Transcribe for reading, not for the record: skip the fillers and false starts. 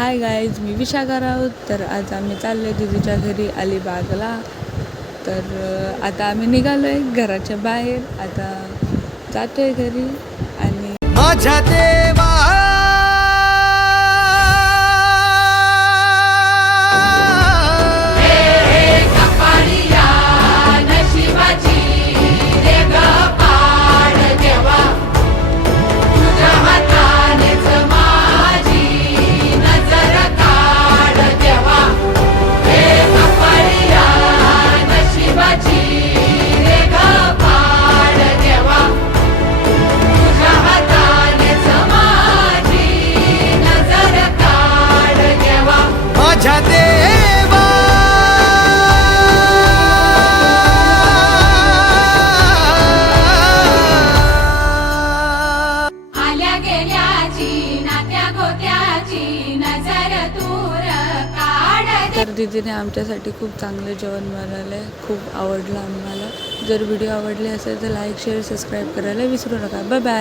Hi guys, मी विशाखा राऊत. तर आज आम्ही चाललो आहे दीदीच्या घरी अलिबागला. तर आता आम्ही निघालो आहे घराच्या बाहेर. आता जातो आहे घरी आणि माझ्या देवा माझ्या देवा आल्या गेल्याची नात्या गोत्याची नजर दूर काढ. तर दीदीने आमच्यासाठी खूप चांगलं जेवण बनवलं आहे. खूप आवडलं आम्हाला. जर व्हिडिओ आवडले असेल तर लाईक शेअर सबस्क्राईब करायला विसरू नका. Bye bye.